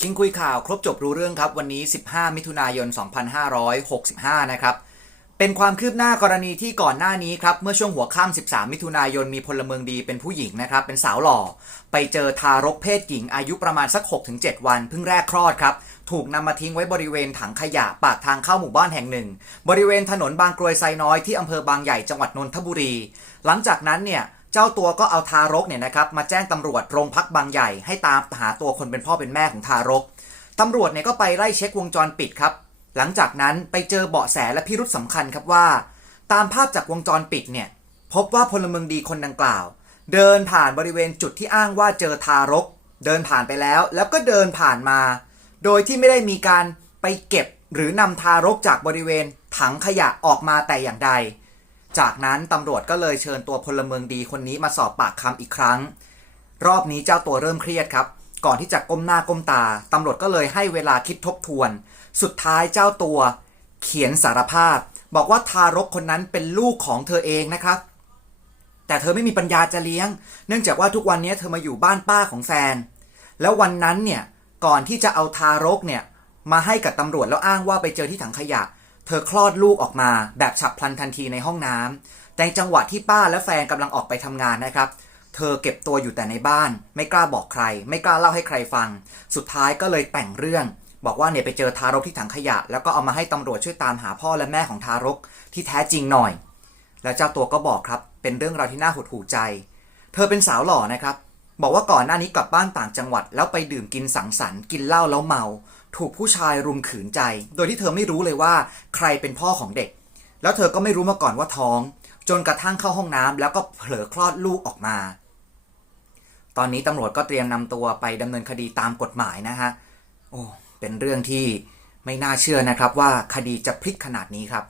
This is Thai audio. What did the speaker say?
คิงคุยข่าวครบจบรู้เรื่องครับ วันนี้ 15 มิถุนายน 2565 นะครับ เป็นความคืบหน้ากรณีที่ก่อนหน้านี้ครับ เมื่อช่วงหัวค่ำ13 มิถุนายนมีพลเมืองดีเป็นผู้หญิงนะครับ เป็นสาวหล่อ ไปเจอทารกเพศหญิงอายุประมาณสัก 6-7 วันเพิ่งแรกคลอดครับ ถูกนำมาทิ้งไว้บริเวณถังขยะปากทางเข้าหมู่บ้านแห่งหนึ่ง บริเวณถนนบางกรวยไซน้อยที่อำเภอบางใหญ่จังหวัดนนทบุรี หลังจากนั้นเนี่ย เจ้าตัวก็เอาทารกเนี่ยนะครับมาแจ้งตำรวจโรงพักบางใหญ่ให้ตามหาตัวคนเป็นพ่อเป็นแม่ของทารกตำรวจเนี่ยก็ไปไล่เช็ควงจรปิดครับ หลังจากนั้นไปเจอเบาะแสและพิรุษสำคัญครับว่า ตามภาพจากวงจรปิดเนี่ยพบว่าพลเมืองดีคนดังกล่าว เดินผ่านบริเวณจุดที่อ้างว่าเจอทารก เดินผ่านไปแล้ว แล้วก็เดินผ่านมา โดยที่ไม่ได้มีการไปเก็บหรือนำทารกจากบริเวณถังขยะออกมาแต่อย่างใด จากนั้นตำรวจก็เลยเชิญตัวพลเมืองดีคนนี้มาสอบปากคำอีกครั้ง รอบนี้เจ้าตัวเริ่มเครียดครับ ก่อนที่จะก้มหน้าก้มตาตำรวจก็เลยให้เวลาคิดทบทวน สุดท้ายเจ้าตัวเขียนสารภาพ บอกว่าทารกคนนั้นเป็นลูกของเธอเองนะครับ แต่เธอไม่มีปัญญาจะเลี้ยง เนื่องจากว่าทุกวันนี้เธอมาอยู่บ้านป้าของแฟน แล้ววันนั้นเนี่ยก่อนที่จะเอาทารกเนี่ยมาให้กับตำรวจแล้วอ้างว่าไปเจอที่ถังขยะ เธอคลอดลูกออกมาแบบฉับพลันทันทีในห้องน้ำแต่ในจังหวะที่ป้าและแฟนกำลังออกไปทำงานนะครับ เธอเก็บตัวอยู่แต่ในบ้าน ไม่กล้าบอกใคร ไม่กล้าเล่าให้ใครฟัง สุดท้ายก็เลยแต่งเรื่อง บอกว่าเนี่ยไปเจอทารกที่ถังขยะ แล้วก็เอามาให้ตำรวจช่วยตามหาพ่อและแม่ของทารกที่แท้จริงหน่อย แล้วเจ้าตัวก็บอกครับ เป็นเรื่องราวที่น่าหดหู่ใจ เธอเป็นสาวหล่อนะครับ บอกว่าก่อนหน้านี้กลับบ้านต่างจังหวัด แล้วไปดื่มกินสังสรรค์กินเหล้าแล้วเมา ถูกผู้ชายรุมขืนใจ โดยที่เธอไม่รู้เลยว่าใครเป็นพ่อของเด็ก แล้วเธอก็ไม่รู้มาก่อนว่าท้อง จนกระทั่งเข้าห้องน้ำแล้วก็เผลอคลอดลูกออกมา ตอนนี้ตำรวจก็เตรียมนำตัวไปดำเนินคดีตามกฎหมายนะฮะ โอ้ เป็นเรื่องที่ไม่น่าเชื่อนะครับว่าคดีจะพลิกขนาดนี้ครับ